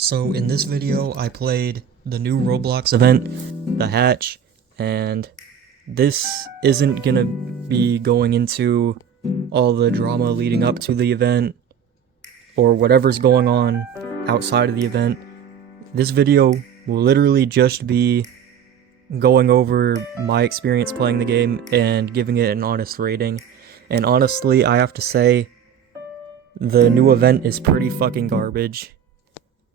So in this video, I played the new Roblox event, the Hatch, and this isn't gonna be going into all the drama leading up to the event or whatever's going on outside of the event. This video will literally just be going over my experience playing the game and giving it an honest rating. And honestly, I have to say, the new event is pretty fucking garbage.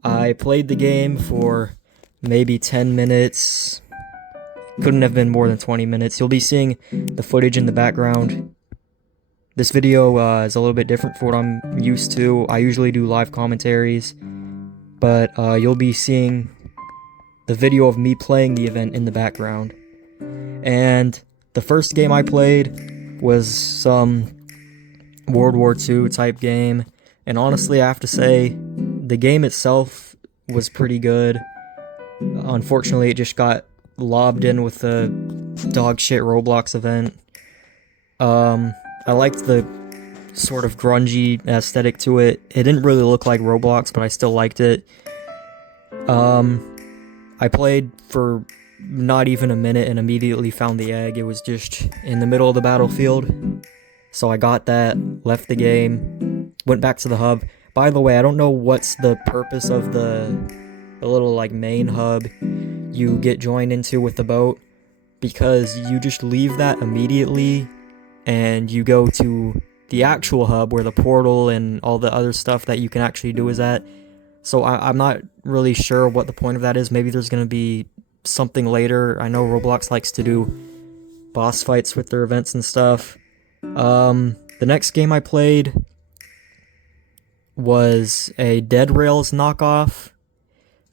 I played the game for maybe 10 minutes. Couldn't have been more than 20 minutes. You'll be seeing the footage in the background. This video is a little bit different from what I'm used to. I usually do live commentaries, but you'll be seeing the video of me playing the event in the background. And the first game I played was some World War II type game, and honestly I have to say the game itself was pretty good. Unfortunately, it just got lobbed in with the dog shit Roblox event. I liked the sort of grungy aesthetic to it. It didn't really look like Roblox, but I still liked it. I played for not even a minute and immediately found the egg. It was just in the middle of the battlefield. So I got that, left the game, went back to the hub. By the way, I don't know what's the purpose of the little like main hub you get joined into with the boat, because you just leave that immediately and you go to the actual hub where the portal and all the other stuff that you can actually do is at. So I'm not really sure what the point of that is. Maybe there's going to be something later. I know Roblox likes to do boss fights with their events and stuff. The next game I played was a Dead Rails knockoff,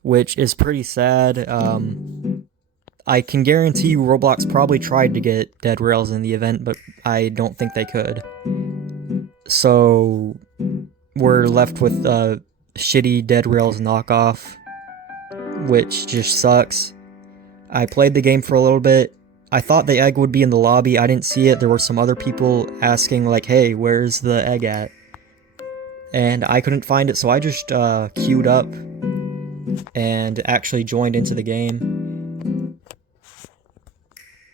which is pretty sad. I can guarantee you Roblox probably tried to get Dead Rails in the event, but I don't think they could. So we're left with a shitty Dead Rails knockoff, which just sucks. I played the game for a little bit. I thought the egg would be in the lobby. I didn't see it. There were some other people asking like, hey, where's the egg at? And I couldn't find it, so I just queued up and actually joined into the game.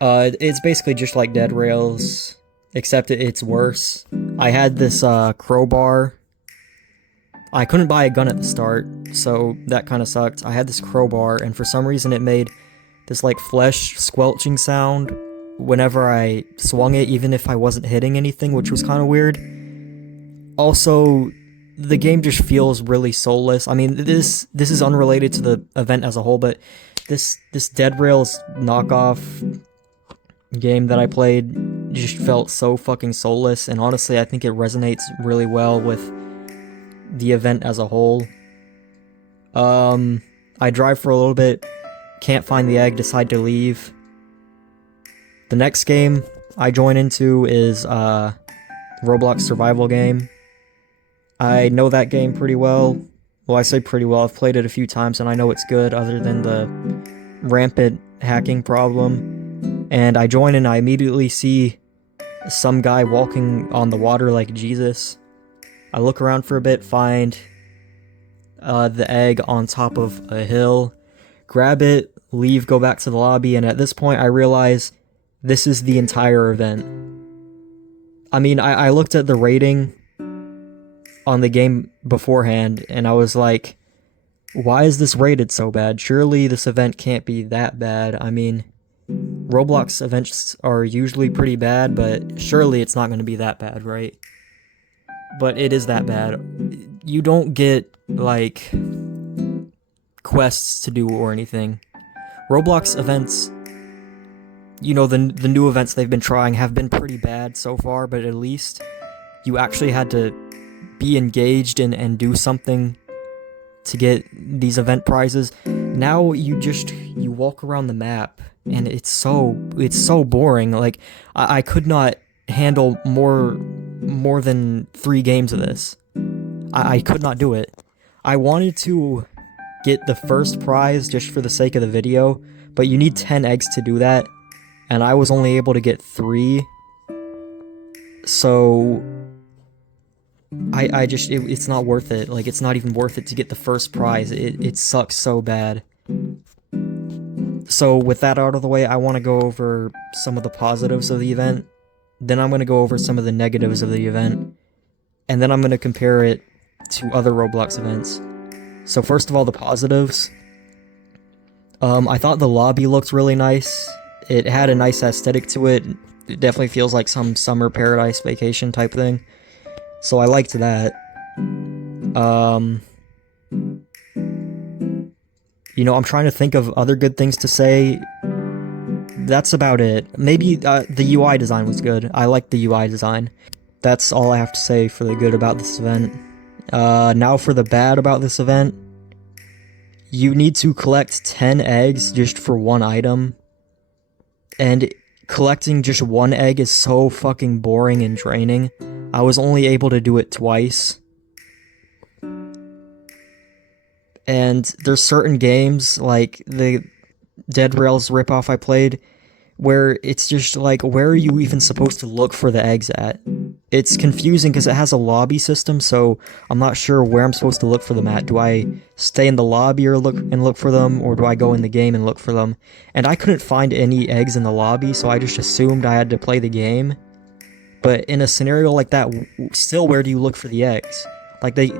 It's basically just like Dead Rails, except it's worse. I had this crowbar. I couldn't buy a gun at the start, so that kind of sucked. I had this crowbar, and for some reason it made this like flesh squelching sound whenever I swung it, even if I wasn't hitting anything, which was kind of weird. Also, the game just feels really soulless. I mean, this is unrelated to the event as a whole, but this Dead Rails knockoff game that I played just felt so fucking soulless, and honestly, I think it resonates really well with the event as a whole. I drive for a little bit, can't find the egg, decide to leave. The next game I join into is Roblox survival game. I know that game pretty well. Well, I say pretty well. I've played it a few times and I know it's good, other than the rampant hacking problem. And I join and I immediately see some guy walking on the water like Jesus. I look around for a bit, find the egg on top of a hill, grab it, leave, go back to the lobby, and at this point I realize this is the entire event. I mean, I looked at the rating on the game beforehand, and I was like, why is this rated so bad? Surely this event can't be that bad. I mean, Roblox events are usually pretty bad, but surely it's not going to be that bad, right? But it is that bad. You don't get, like, quests to do or anything. Roblox events, you know, the new events they've been trying have been pretty bad so far, but at least you actually had to be engaged and do something to get these event prizes. Now you walk around the map and it's so boring. Like I could not handle more than 3 games of this. I could not do it. I wanted to get the first prize just for the sake of the video, but you need 10 eggs to do that, and I was only able to get 3. So it's not worth it. Like, it's not even worth it to get the first prize. It sucks so bad. So with that out of the way, I want to go over some of the positives of the event. Then I'm going to go over some of the negatives of the event. And then I'm going to compare it to other Roblox events. So first of all, the positives. I thought the lobby looked really nice. It had a nice aesthetic to it. It definitely feels like some summer paradise vacation type thing. So I liked that. You know, I'm trying to think of other good things to say. That's about it. Maybe the UI design was good. I liked the UI design. That's all I have to say for the good about this event. Now for the bad about this event. You need to collect 10 eggs just for one item. And collecting just one egg is so fucking boring and draining. I was only able to do it twice. And there's certain games, like the Dead Rails ripoff I played, where it's just like, where are you even supposed to look for the eggs at? It's confusing because it has a lobby system, so I'm not sure where I'm supposed to look for them at. Do I stay in the lobby or look for them, or do I go in the game and look for them? And I couldn't find any eggs in the lobby, so I just assumed I had to play the game. But in a scenario like that, still, where do you look for the eggs? Like, the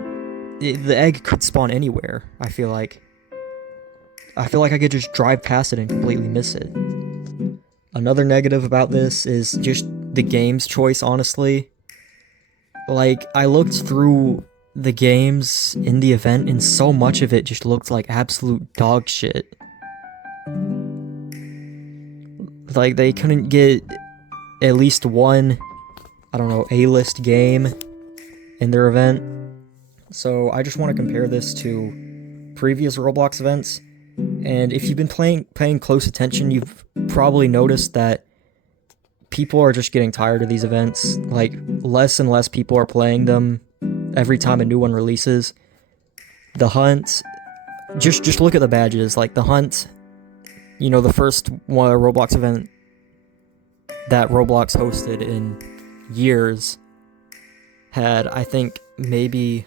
egg could spawn anywhere, I feel like. I feel like I could just drive past it and completely miss it. Another negative about this is just the game's choice, honestly. Like, I looked through the games in the event, and so much of it just looked like absolute dog shit. Like, they couldn't get at least one, I don't know, A-list game in their event. So I just want to compare this to previous Roblox events. And if you've been paying close attention, you've probably noticed that people are just getting tired of these events. Like, less and less people are playing them every time a new one releases. The hunt, just look at the badges. Like, the hunt, you know, the first one Roblox event that Roblox hosted in years had, I think, maybe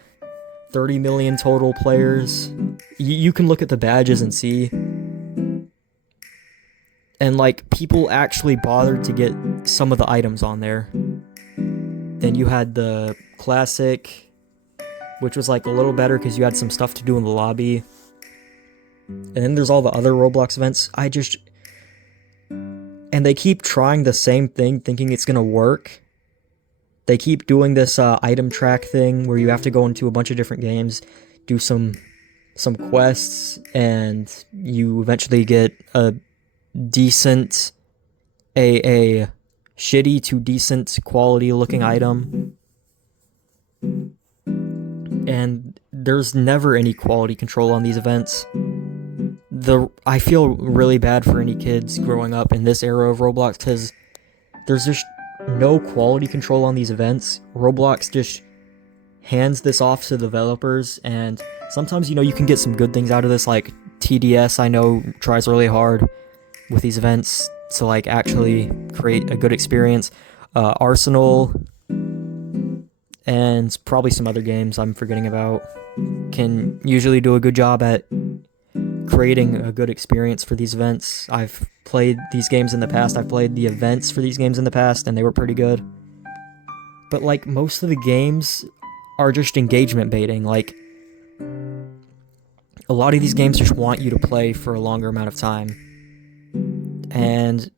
30 million total players. You can look at the badges and see. And, like, people actually bothered to get some of the items on there. Then you had the classic, which was, like, a little better because you had some stuff to do in the lobby. And then there's all the other Roblox events. And they keep trying the same thing, thinking it's gonna work. They keep doing this item track thing where you have to go into a bunch of different games, do some quests, and you eventually get a decent, a shitty to decent quality looking item. And there's never any quality control on these events. I feel really bad for any kids growing up in this era of Roblox because there's just no quality control on these events. Roblox just hands this off to developers, and sometimes, you know, you can get some good things out of this. Like TDS, I know, tries really hard with these events to, like, actually create a good experience. Arsenal and probably some other games I'm forgetting about can usually do a good job at creating a good experience for these events. I've played these games in the past. I've played the events for these games in the past, and they were pretty good. But, like, most of the games are just engagement baiting. Like, a lot of these games just want you to play for a longer amount of time. And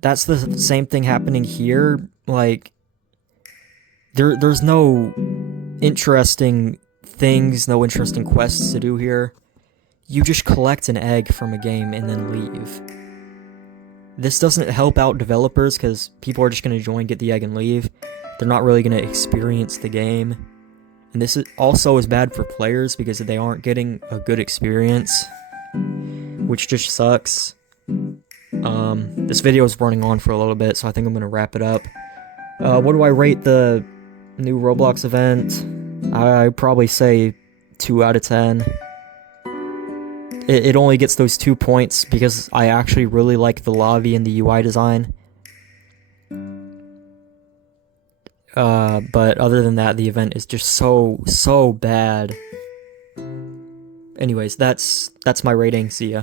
that's the same thing happening here. Like, there's no interesting things, no interesting quests to do here. You just collect an egg from a game and then leave. This doesn't help out developers because people are just going to join, get the egg, and leave. They're not really going to experience the game. And this also is bad for players because they aren't getting a good experience, which just sucks. This video is running on for a little bit, so I think I'm going to wrap it up. What do I rate the new Roblox event? I'd probably say 2 out of 10. It only gets those 2 points because I actually really like the lobby and the UI design. But other than that, the event is just so bad. Anyways, that's my rating. See ya.